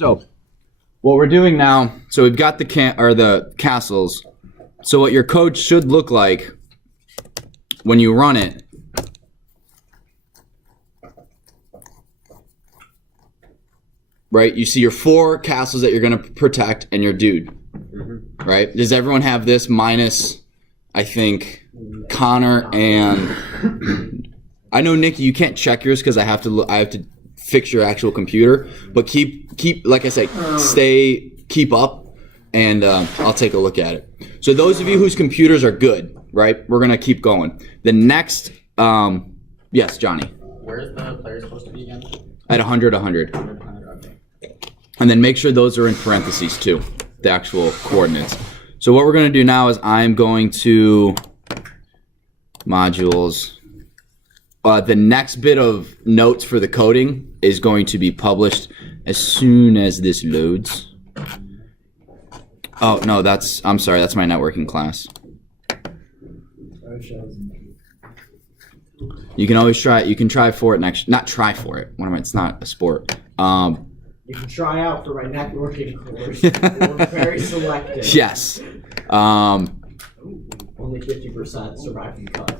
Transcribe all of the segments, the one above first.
So what we're doing now, so we've got the castles. So what your code should look like when you run it right? You see your 4 castles that you're going to protect and your dude, right? Does everyone have this minus, I think, Connor and I know Nikki, you can't check yours because I have to fix your actual computer, but keep like I said, keep up, and I'll take a look at it. So those of you whose computers are good, right? We're going to keep going. The next, yes, Johnny. Where's the player supposed to be again? At 100, 100. And then make sure those are in parentheses too, the actual coordinates. So what we're going to do now is I'm going to modules. The next bit of notes for the coding is going to be published as soon as this loads. Oh, no, I'm sorry, that's my networking class. You can always try it. You can try for it next. Not try for it. It's not a sport. You can try out for my networking course. We're very selective. Yes. Only 50% surviving cut.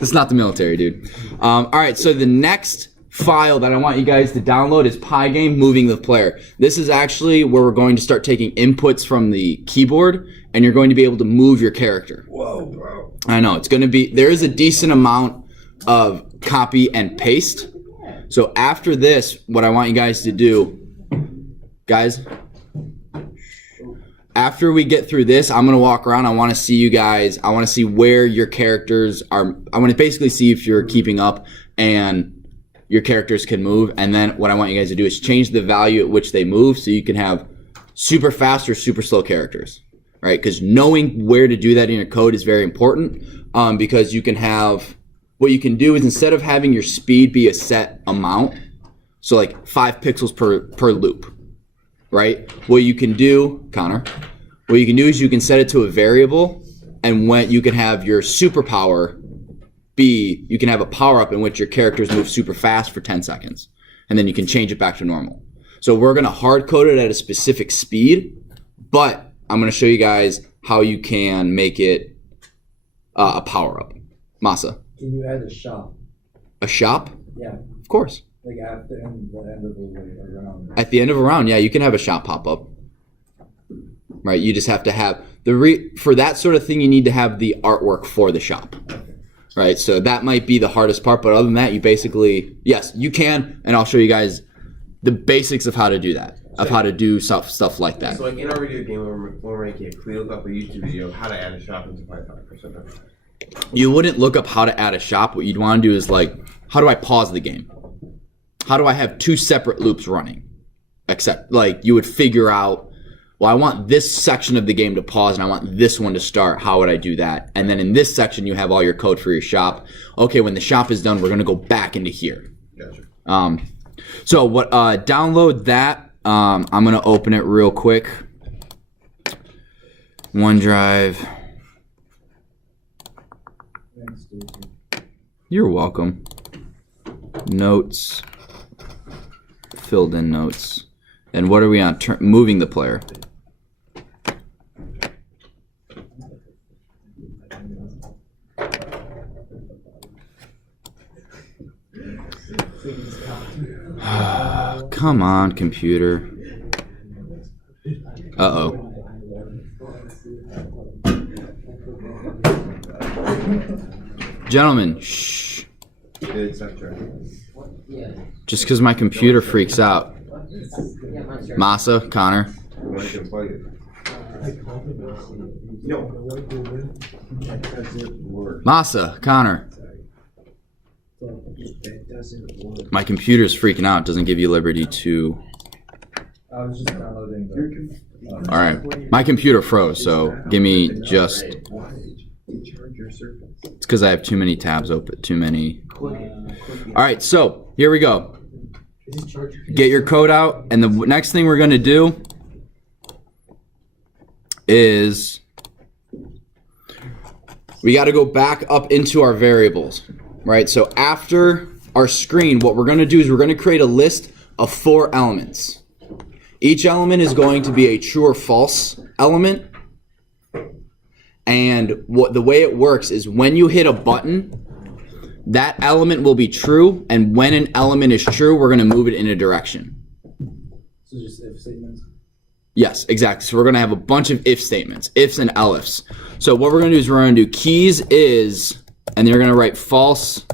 It's not the military, dude. All right, so the next file that I want you guys to download is Pygame Moving the Player. This is actually where we're going to start taking inputs from the keyboard, and you're going to be able to move your character. Whoa, bro. I know, it's going to be, there is a decent amount of copy and paste. So after this, what I want you guys to do, guys, after we get through this, I'm going to walk around. I want to see you guys. I want to see where your characters are. I want to basically see if you're keeping up and your characters can move. And then what I want you guys to do is change the value at which they move so you can have super fast or super slow characters, right? Because knowing where to do that in your code is very important, because you can have, what you can do is instead of having your speed be a set amount, so like 5 pixels per loop, right? What you can do, Connor, what you can do is you can set it to a variable, and when you can have your superpower be, you can have a power up in which your characters move super fast for 10 seconds, and then you can change it back to normal. So we're gonna hard code it at a specific speed, but I'm gonna show you guys how you can make it a power up. Masa. Can you add a shop? A shop? Yeah. Of course. Like at the end of the round. At the end of a round, yeah, you can have a shop pop up. Right, you just have to have for that sort of thing, you need to have the artwork for the shop. Right, so that might be the hardest part, but other than that, you basically, yes, you can, and I'll show you guys the basics of how to do that, of how to do stuff like that. So like in our video game, when we're making it, we look up a YouTube video of how to add a shop into Python or something. You wouldn't look up how to add a shop. What you'd want to do is like, how do I pause the game? How do I have 2 separate loops running? Except, like, you would figure out, well, I want this section of the game to pause and I want this one to start. How would I do that? And then in this section, you have all your code for your shop. Okay, when the shop is done, we're going to go back into here. Gotcha. So what? Download that. I'm going to open it real quick. OneDrive. You're welcome. Notes. Filled in notes. And what are we on? Moving the player. Come on, computer. Uh-oh. Gentlemen, shh. Just because my computer freaks out. Masa, Connor. Masa, Connor. My computer's freaking out. It doesn't give you liberty to... I was just downloading the... Alright. My computer froze, so give me just... It's because I have too many tabs open. Too many... Alright, so here we go. Get your code out, and the next thing we're going to do is we got to go back up into our variables, right? So after our screen, what we're going to do is we're going to create a list of 4 elements, Each element is going to be a true or false element. And the way it works is when you hit a button, that element will be true. And when an element is true, we're going to move it in a direction. So just if statements? Yes, exactly. So we're going to have a bunch of if statements, ifs and elifs. So what we're going to do is we're going to do keys is, and you're going to write false,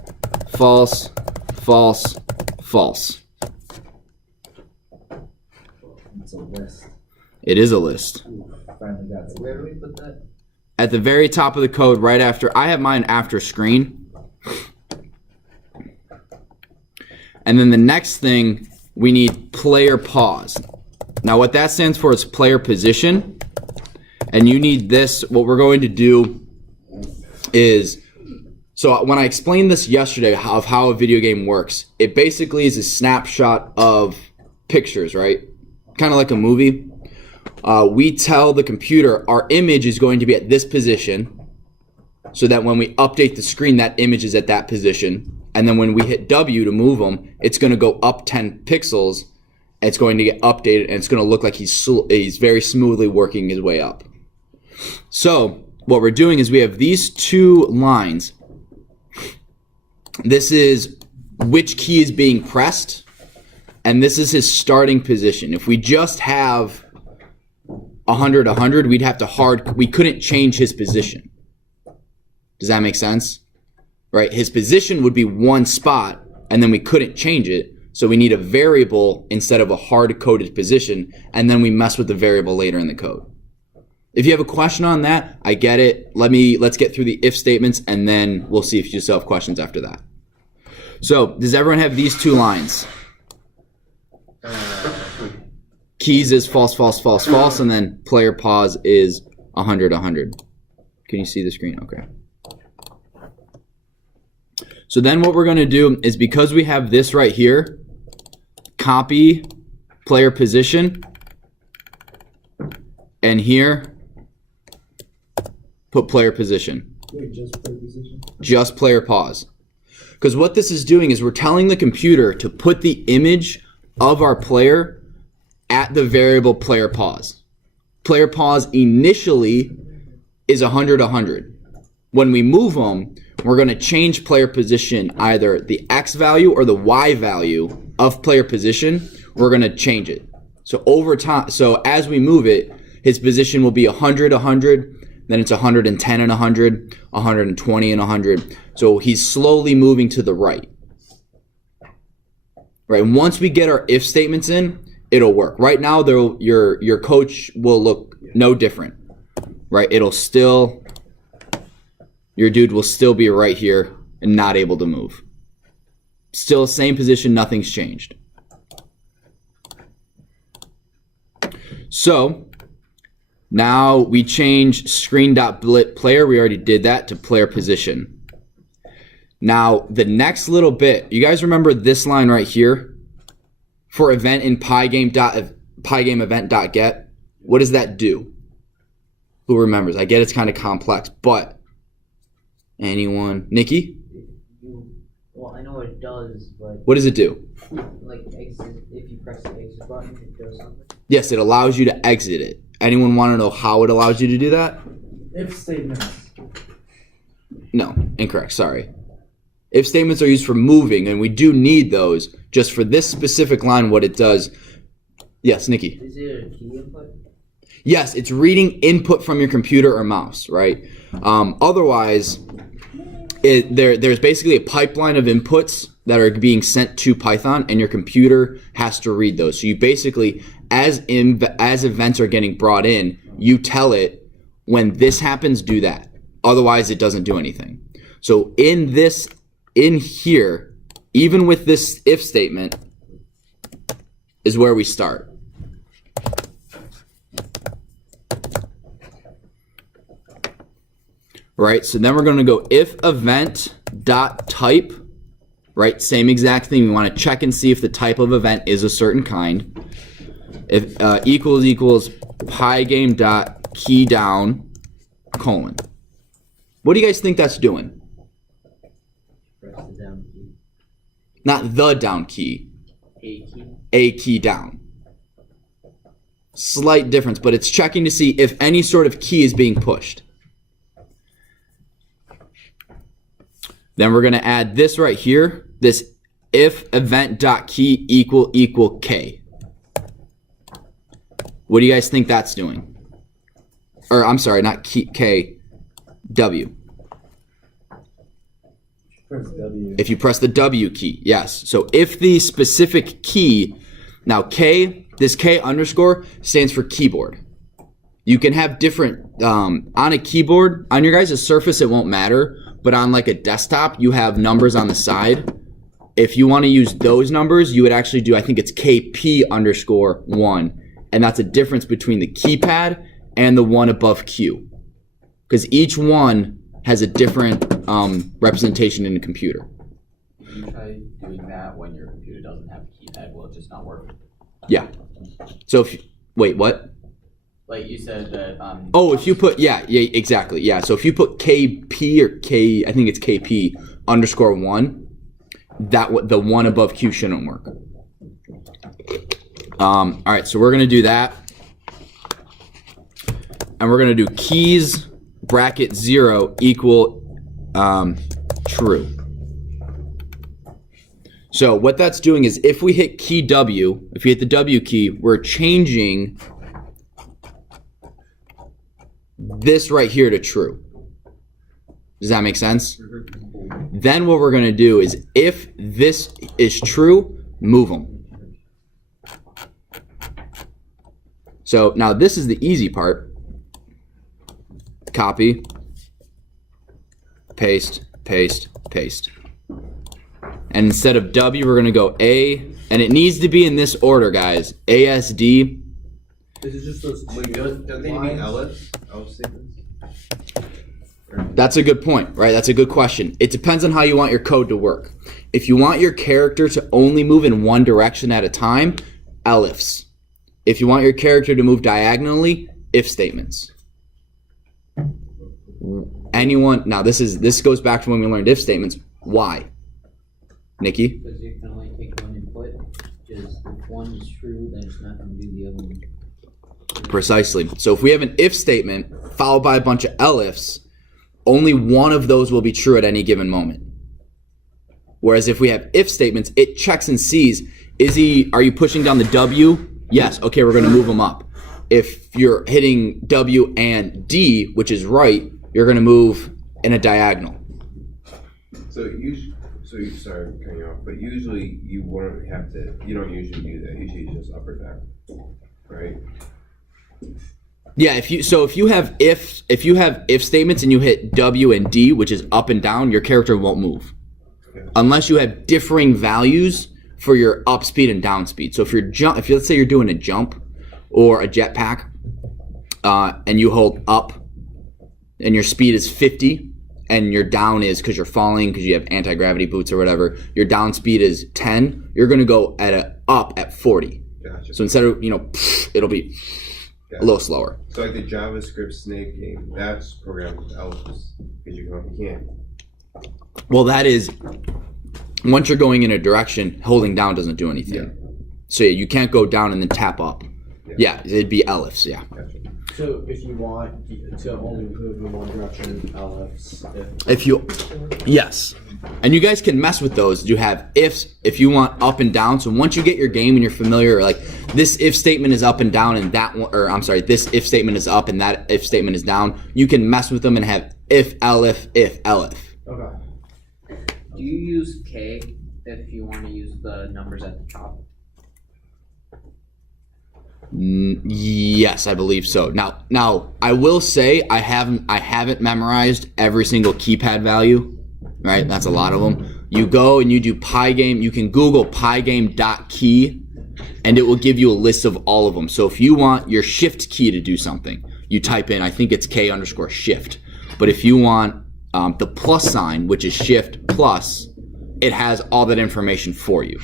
false, false, false. It's a list. It is a list. Finally got it. Where do we put that? At the very top of the code, right after, I have mine after screen. And then the next thing, we need player pause. Now what that stands for is player position. And you need this, what we're going to do is, so when I explained this yesterday of how a video game works, it basically is a snapshot of pictures, right? Kind of like a movie. We tell the computer our image is going to be at this position so that when we update the screen, that image is at that position. And then when we hit W to move them, it's going to go up 10 pixels. And it's going to get updated, and it's going to look like he's very smoothly working his way up. So what we're doing is we have these two lines. This is which key is being pressed, and this is his starting position. If we just have 100, 100, we'd have to we couldn't change his position. Does that make sense? Right? His position would be one spot, and then we couldn't change it. So we need a variable instead of a hard-coded position, and then we mess with the variable later in the code. If you have a question on that, I get it. Let's get through the if statements, and then we'll see if you still have questions after that. So does everyone have these two lines? Keys is false, false, false, false, and then player pause is 100, 100. Can you see the screen? Okay. So then what we're going to do is, because we have this right here, copy player position, and here put player position. Wait, just player position? Just player pause. Because what this is doing is we're telling the computer to put the image of our player at the variable player pause. Player pause initially is 100, 100. When we move them, we're going to change player position, either the X value or the Y value of player position. We're going to change it. So over time, so as we move it, his position will be 100, 100, then it's 110 and 100, 120 and 100. So he's slowly moving to the right. Right. And once we get our if statements in, it'll work. Right now, your coach will look no different. Right. Your dude will still be right here and not able to move. Still same position, nothing's changed. So now we change screen.blit player. We already did that to player position. Now the next little bit, you guys remember this line right here for event in Pygame event.get? What does that do? Who remembers? I get it's kind of complex, but anyone? Nikki? Well, I know what it does, but What does it do? like exit, if you press the exit button, it does something. Yes, it allows you to exit it. Anyone want to know how it allows you to do that? If statements. No, incorrect, sorry. If statements are used for moving, and we do need those. Just for this specific line, what it does. Yes, Nikki? Is it a key input? Yes, it's reading input from your computer or mouse, right? Otherwise, there's basically a pipeline of inputs that are being sent to Python, and your computer has to read those. So you basically, as events are getting brought in, you tell it, when this happens, do that. Otherwise, it doesn't do anything. So in here, even with this if statement, is where we start. Right, so then we're going to go if event dot type, right, same exact thing. We want to check and see if the type of event is a certain kind. If equals pygame dot key down colon. What do you guys think that's doing? Press the down key. Not the down key, A key. a key down. Slight difference, but it's checking to see if any sort of key is being pushed. Then we're going to add this right here, this if event.key equal K. What do you guys think that's doing? Or I'm sorry, not key, K, W. Press W. If you press the W key, yes. So if the specific key, now K, this K underscore stands for keyboard. You can have different, on a keyboard, on your guys' Surface it won't matter, but on like a desktop you have numbers on the side. If you want to use those numbers, you would actually do, I think it's KP underscore 1. And that's a difference between the keypad and the one above Q. Because each one has a different representation in the computer. If you try doing that when your computer doesn't have a keypad, will it just not work? Yeah. So if you, wait, what? Like you said that. Oh, if you put, yeah, exactly. Yeah. So if you put KP or K, I think it's KP underscore 1, the one above Q shouldn't work. All right, so we're going to do that. And we're going to do keys bracket 0 equal true. So what that's doing is if we hit key W, if you hit the W key, we're changing this right here to true. Does that make sense? Then what we're going to do is if this is true, move them. So now this is the easy part. Copy, paste, paste, paste. And instead of W, we're going to go A, and it needs to be in this order, guys. ASD. Is it just those two? Wait, don't they need lines? Ellis? Ellis statements? That's a good point, right? That's a good question. It depends on how you want your code to work. If you want your character to only move in one direction at a time, elifs. If you want your character to move diagonally, if statements. Anyone, now this goes back to when we learned if statements. Why? Nikki? Because you can only take one input. Because if one is true, then it's not going to do the other one. Precisely. So if we have an if statement followed by a bunch of elifs, only one of those will be true at any given moment. Whereas if we have if statements, it checks and sees, are you pushing down the W? Yes. Okay, we're going to move them up. If you're hitting W and D, which is right, you're going to move in a diagonal. Sorry I'm cutting you off, but usually you won't have to, you don't usually do that. Usually it's just up or down, right? Yeah, if you have if statements and you hit W and D, which is up and down, your character won't move. Okay. Unless you have differing values for your up speed and down speed. So if let's say you're doing a jump or a jetpack, and you hold up and your speed is 50 and your down is, because you're falling because you have anti-gravity boots or whatever, your down speed is 10, you're going to go up at 40. Gotcha. So instead of, it'll be a little slower. So like the JavaScript snake game, that's programmed with Ellis because you can't. Well, that is, once you're going in a direction, holding down doesn't do anything. Yeah. So yeah, you can't go down and then tap up. Yeah, it'd be elifs, yeah. Gotcha. So if you want to only move in one direction, elifs. Yes. And you guys can mess with those. You have ifs if you want up and down. So once you get your game and you're familiar, like this if statement is up and down and that one, or I'm sorry, this if statement is up and that if statement is down, you can mess with them and have if elif. Okay. Do you use K if you want to use the numbers at the top? Yes, I believe so. Now I will say I haven't memorized every single keypad value, right? That's a lot of them. You go and you do Pygame. You can Google Pygame.key, and it will give you a list of all of them. So if you want your shift key to do something, you type in, I think it's K_shift. But if you want the plus sign, which is shift plus, it has all that information for you.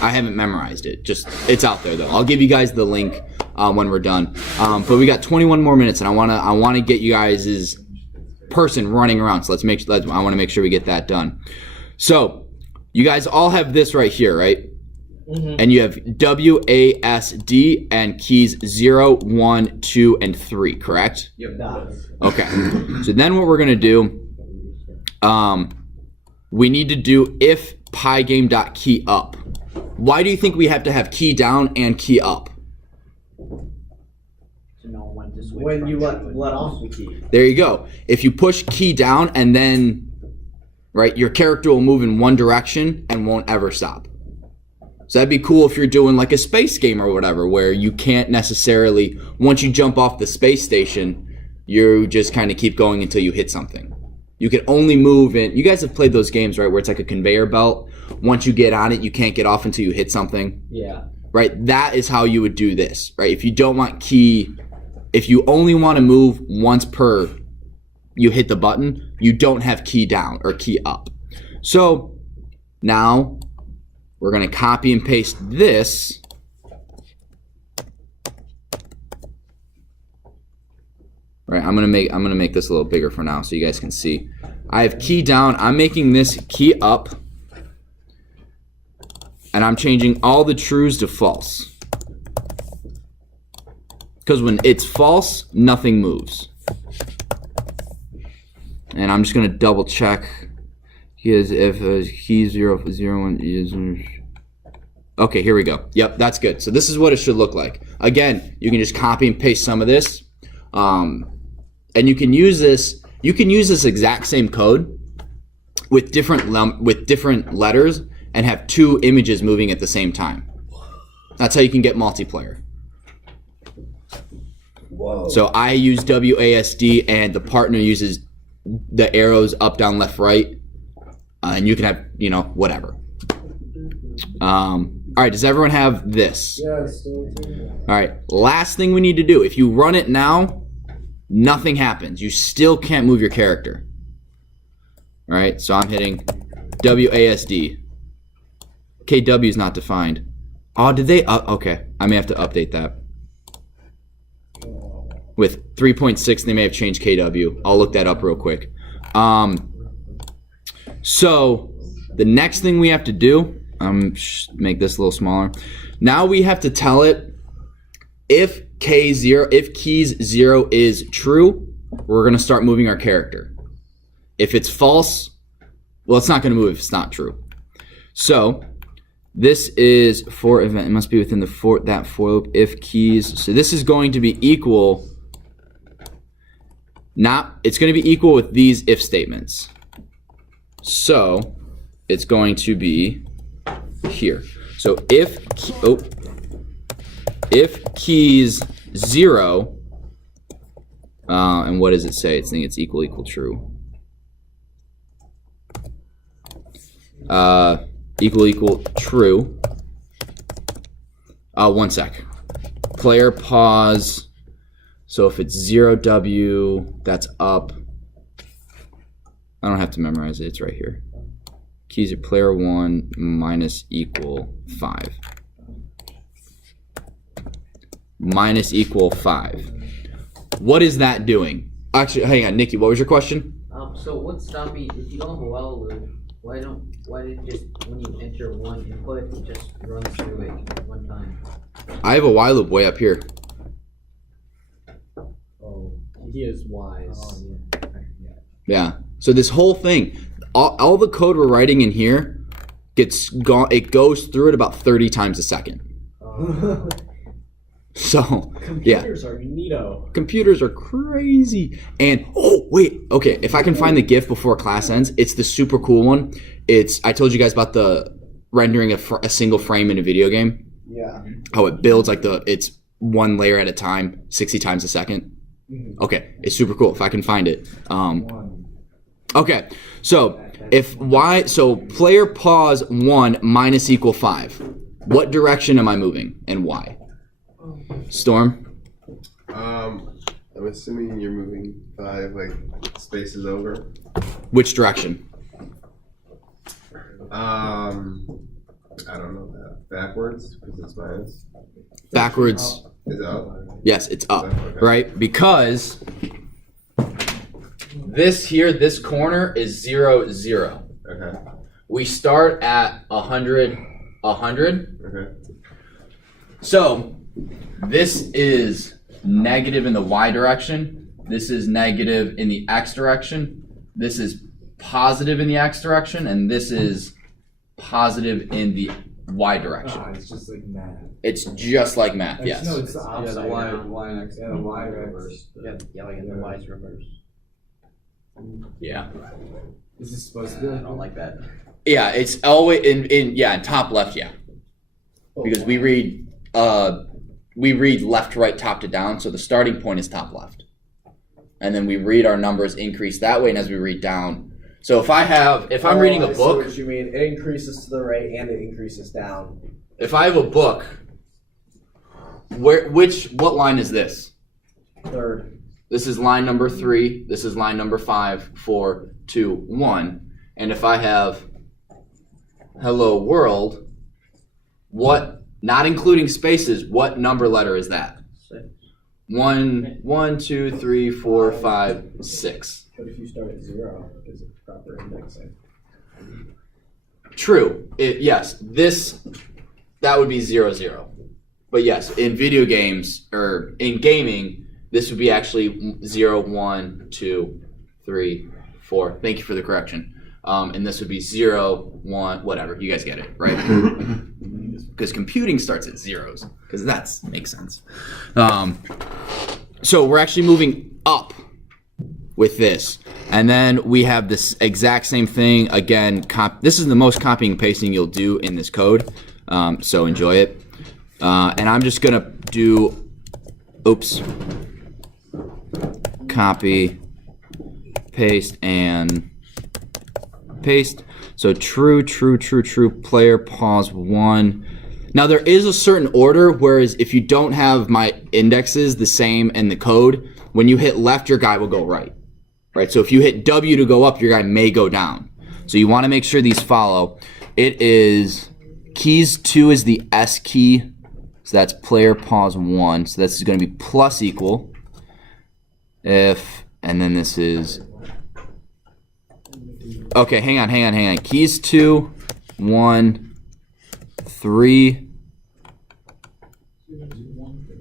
I haven't memorized it. It's out there though. I'll give you guys the link when we're done. But we got 21 more minutes, and I want to get you guys' person running around. So I want to make sure we get that done. So you guys all have this right here, right? And you have WASD and keys 0, 1, 2, and 3, correct? Yep. Okay. So then what we're going to do, we need to do if pygame.keyUp. Why do you think we have to have key down and key up? To know when to switch. When you from let off the key. There you go. If you push key down and then, right, your character will move in one direction and won't ever stop. So that'd be cool if you're doing like a space game or whatever, where you can't necessarily, once you jump off the space station, you just kind of keep going until you hit something. You can only move in, you guys have played those games, right, where it's like a conveyor belt. Once you get on it, you can't get off until you hit something. Yeah. Right, that is how you would do this, right? If you don't want key, if you only want to move once per you hit the button, you don't have key down or key up. So now we're going to copy and paste this. Right, I'm going to make this a little bigger for now so you guys can see. I have key down. I'm making this key up. And I'm changing all the trues to false. Because when it's false, nothing moves. And I'm just going to double check. If key 0, 0, 1 is... Okay, here we go. Yep, that's good. So this is what it should look like. Again, you can just copy and paste some of this. And you can use this exact same code with different letters and have two images moving at the same time. That's how you can get multiplayer. Whoa. So I use WASD and the partner uses the arrows up, down, left, right. And you can have, whatever. All right, does everyone have this? Yes. All right, last thing we need to do. If you run it now, nothing happens. You still can't move your character. All right, so I'm hitting WASD. KW is not defined. Oh, did they? Okay, I may have to update that. With 3.6, they may have changed KW. I'll look that up real quick. So the next thing we have to do, make this a little smaller. Now we have to tell it if keys 0 is true, we're gonna start moving our character. If it's false, well, it's not gonna move if it's not true. So this is for event. It must be within the for loop if keys. So this is going to be equal. It's going to be equal with these if statements. So it's going to be here. So if keys 0, and what does it say? It's saying it's equal true. Equal true. One sec. Player pause. So if it's 0W, that's up. I don't have to memorize it. It's right here. Keys are player 1 minus equal 5. Minus equal 5. What is that doing? Actually, hang on, Nikki. What was your question? So what's stopping, if you don't have a while loop, why did it just, when you enter one input, it just runs through it one time? I have a while loop way up here. Oh, he is wise. Oh, yeah. Yeah. So this whole thing, all the code we're writing in here it goes through it about 30 times a second. So, yeah. Computers are neato. Computers are crazy. And, oh, wait. Okay, if I can find the GIF before class ends, it's the super cool one. I told you guys about the rendering a single frame in a video game. Yeah. How it builds it's one layer at a time, 60 times a second. Okay, it's super cool if I can find it. Okay, so player pause 1 minus equal 5. What direction am I moving and why? Storm? I'm assuming you're moving 5 spaces over. Which direction? I don't know that. Backwards because it's minus. Backwards. Is it up? Yes, it's up, Okay. right? Because this corner is 0, 0. Okay. We start at 100 100. Okay. So this is negative in the y direction. This is negative in the x direction. This is positive in the x direction, and this is positive in the y direction. It's just like math. It's just like math, yes. No, it's the Yeah, opposite. the y and x. Yeah, the y reverse. Yeah, like in the Y's reverse. Yeah. Is this supposed to be? I don't like that. Yeah, it's always in top left, yeah. Because we read left to right, top to down, so the starting point is top left. And then we read our numbers increase that way, and as we read down. So if I'm reading a I see book, what you mean. It increases to the right and it increases down. if I have a book, what line is this? Third. This is line number 3. This is line number 5, 4, 2, 1. And if I have hello world, what, not including spaces, what number letter is that? 6. 1, 2, 3, 4, 5, 6. But if you start at 0, is it proper indexing? True. Yes, that would be 0, 0. But yes, in video games, or in gaming, this would be actually 0, 1, 2, 3, 4. Thank you for the correction. And this would be 0, 1, whatever. You guys get it, right? Because computing starts at zeros, because that makes sense. So we're actually moving up with this. And then we have this exact same thing. Again, this is the most copying and pasting you'll do in this code. So enjoy it. And I'm just going to do, copy, paste, and paste. So true, player, pause 1. Now there is a certain order, whereas if you don't have my indexes the same in the code, when you hit left, your guy will go right. Right? So if you hit W to go up, your guy may go down. So you want to make sure these follow. It is keys 2 is the S key. So that's player, pause 1. So this is going to be plus equal. If, and then this is, okay, hang on. Keys 2, 1, 3,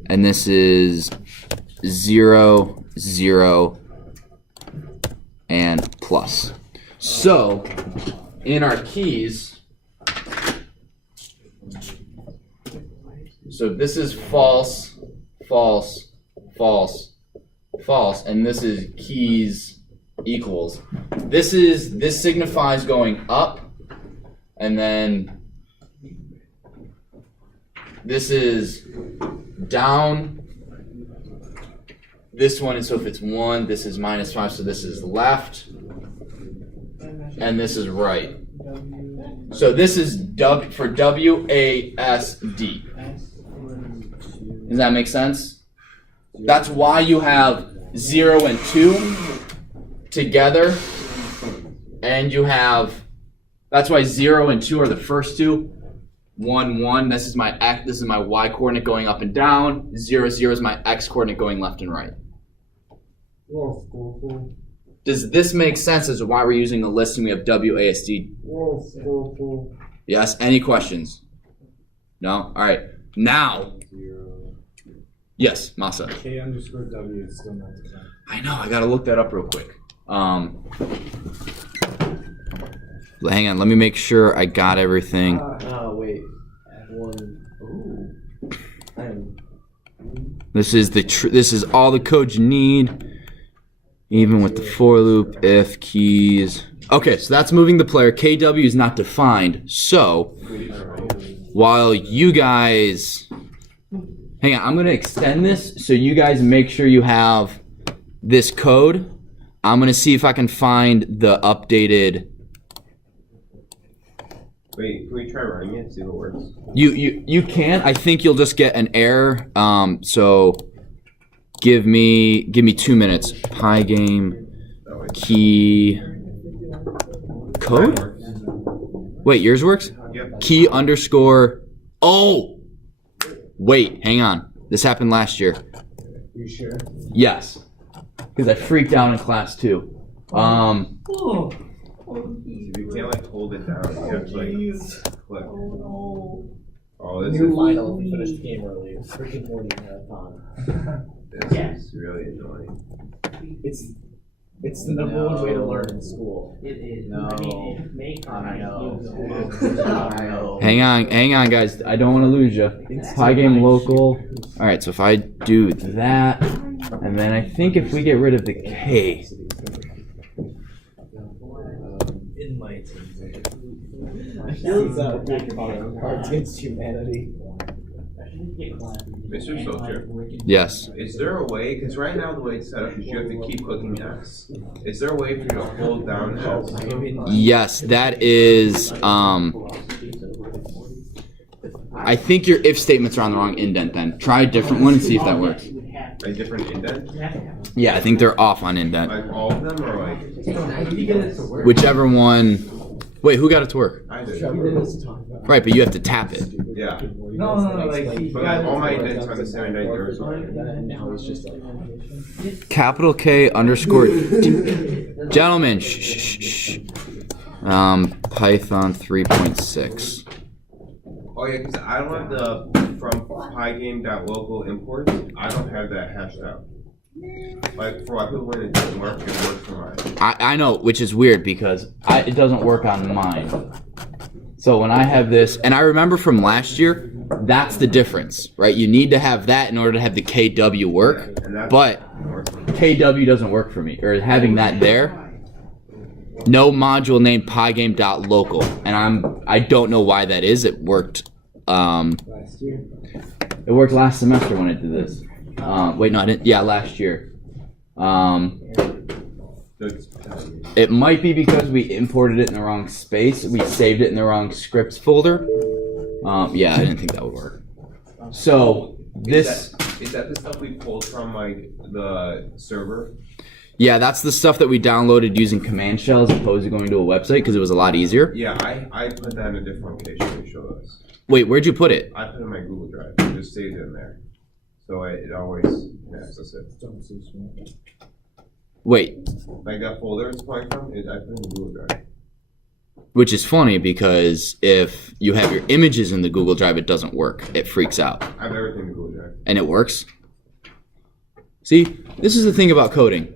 and this is 0, 0, and plus. So, in our keys, so this is false, false, false, false, and this is keys equals. This signifies going up, and then this is down. This one is, so if it's 1, this is -5, so this is left, and this is right. So this is for WASD. Does that make sense? That's why you have 0 and 2 together, and you have, that's why 0 and 2 are the first two. 1, 1, this is my X, this is my Y coordinate going up and down. 0, 0 is my X coordinate going left and right. Does this make sense as to why we're using the listing? We have WASD. Yes, any questions? No? All right. Now, yes, Masa. K_W is still not defined. I know, I gotta look that up real quick. Hang on, let me make sure I got everything. Oh, wait. 1. Ooh. This is this is all the code you need, even with the for loop, if, keys. Okay, so that's moving the player. KW is not defined. So while you guys, hang on, I'm gonna extend this so you guys make sure you have this code. I'm gonna see if I can find the updated. Wait, can we try running it, see if it works? You can. I think you'll just get an error. So give me 2 minutes. Pygame key code. Wait, yours works? Yep. Key underscore. Oh, wait, hang on. This happened last year. You sure? Yes, because I freaked out in class too. You can't like hold it down. You have to like click. Oh Oh, no. this New is final if we finish the game early. Freaking morning marathon. this is really annoying. It's the number one way to learn in school. It is. No. I mean, it make or I break know. you. I know. Hang on, guys. I don't want to lose you. Pygame local. All right, so if I do that, and then I think if we get rid of the K, Cards Against Humanity. Mr. Soldier, yes. is there a way, because right now the way it's set up is you have to keep clicking X. Is there a way for you to hold down X? Yes, that is, I think your if statements are on the wrong indent then. Try a different one and see if that works. A different indent? Yeah, I think they're off on indent. Like all of them, or like Whichever one. Wait, who got it to work? I did? Right, but you have to tap it. Yeah. No, like he But like, all my indents are the same indent yours are. And now he's just like, Capital K underscore. Gentlemen, shh, shh, shh. Python 3.6. Oh yeah, because I don't have the from pygame.local imports. I don't have that hashed out. Like for like when it doesn't work, it works for mine. I know, which is weird because it doesn't work on mine. So when I have this, and I remember from last year, that's the difference, right? You need to have that in order to have the KW work, And that's but KW doesn't work for me, or having that there. No module named pygame.local, and I don't know why that is. It worked. last year. It worked last semester when I did this. Wait, no, I didn't. Yeah, last year. It might be because we imported it in the wrong space. We saved it in the wrong scripts folder. Yeah, I didn't think that would work. So this. Is that the stuff we pulled from like the server? Yeah, that's the stuff that we downloaded using command shell as opposed to going to a website because it was a lot easier. Yeah, I put that in a different location to show us. Wait, where'd you put it? I put it in my Google Drive. I just saved it in there. So it always can access it. Wait, Like that folder it's pulling from, I put it in the Google Drive. which is funny because if you have your images in the Google Drive, it doesn't work. It freaks out. I have everything in the Google Drive. And it works. See, this is the thing about coding.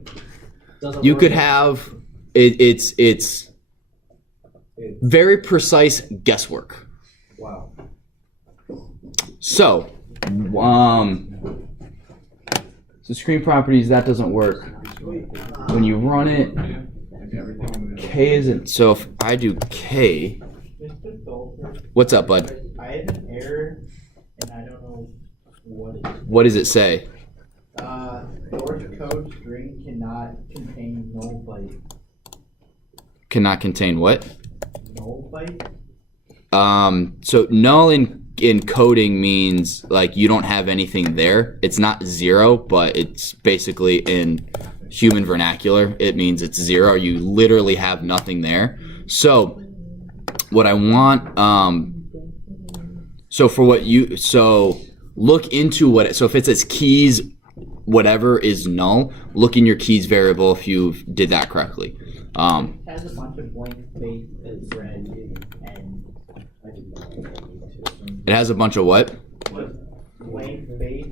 You could have it's very precise guesswork. Wow. So, so screen properties, that doesn't work. When you run it, K isn't. So if I do K, Mr. Goldberg, what's up, bud? I have an error, and I don't know what it is. What does it say? Source code string cannot contain null byte. Cannot contain what? Null byte? So null in coding means like you don't have anything there. It's not zero, but it's basically in human vernacular, it means it's zero. You literally have nothing there. So what I want, so look into what, so if it says keys, whatever is null, look in your keys variable if you did that correctly. It has a bunch of blank space as red, and It has a bunch of what? blank space.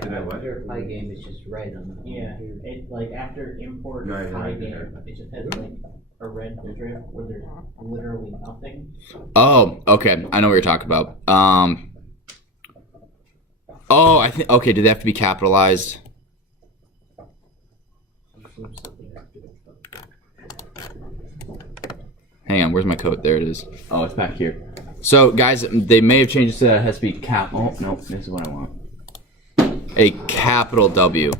Did I what? Your Pygame is just red on the. Yeah, it like after import No, you're right, Pygame, it just has like a red strip where there's literally nothing. Oh, okay. I know what you're talking about. Oh, I think, okay, do they have to be capitalized? Hang on, where's my code? There it is. Oh, it's back here. So, guys, they may have changed it so that it has to be cap. Oh, no, this is what I want. A capital W.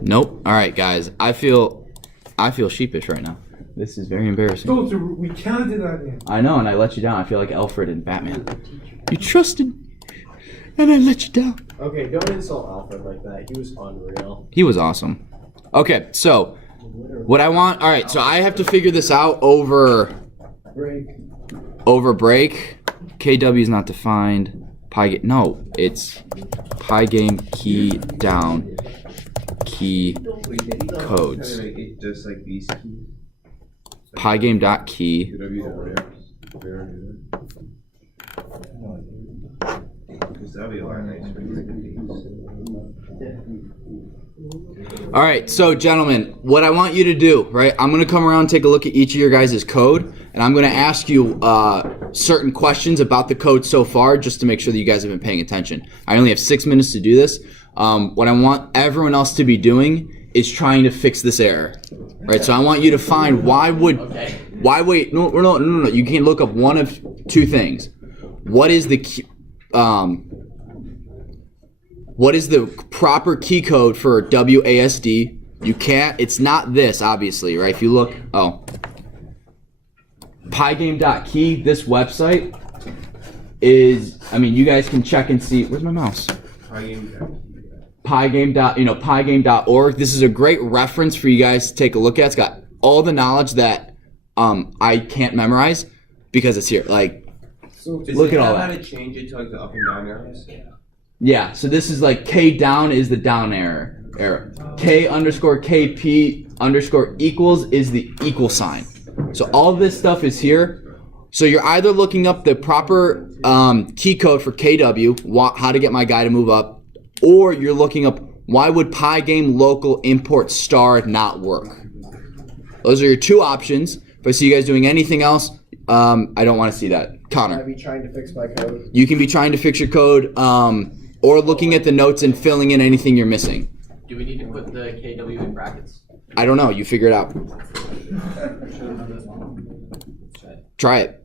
Nope. All right, guys. I feel sheepish right now. This is very embarrassing. We counted on you. I know, and I let you down. I feel like Alfred in Batman. You trusted, and I let you down. Okay, don't insult Alfred like that. He was unreal. He was awesome. Okay, so what I want. All right, so I have to figure this out over break. KW is not defined. Pygame. No, it's Pygame key down. key Kind codes. of make it just like these keys. Pygame.key. Because that'd be a lot nicer. All right, so gentlemen, what I want you to do, right? I'm gonna come around and take a look at each of your guys' code, and I'm gonna ask you certain questions about the code so far, just to make sure that you guys have been paying attention. I only have 6 minutes to do this. What I want everyone else to be doing is trying to fix this error, right? So I want you to find why wait, no. You can look up one of two things. What is the proper key code for WASD? You can't, it's not this, obviously, right? If you look, Pygame.key, this website is, I mean, you guys can check and see, where's my mouse? Pygame.org. This is a great reference for you guys to take a look at. It's got all the knowledge that I can't memorize because it's here. Like, look at all How that. to change it to like the up and down arrows? Yeah, so this is like K down is the down error. K underscore KP underscore equals is the equal sign. So all this stuff is here. So you're either looking up the proper key code for KW, how to get my guy to move up, or you're looking up why would Pygame local import star not work. Those are your two options. If I see you guys doing anything else, I don't want to see that. Connor. I'd be trying to fix my code. You can be trying to fix your code, or looking at the notes and filling in anything you're missing. Do we need to put the KW in brackets? I don't know. You figure it out. Try it.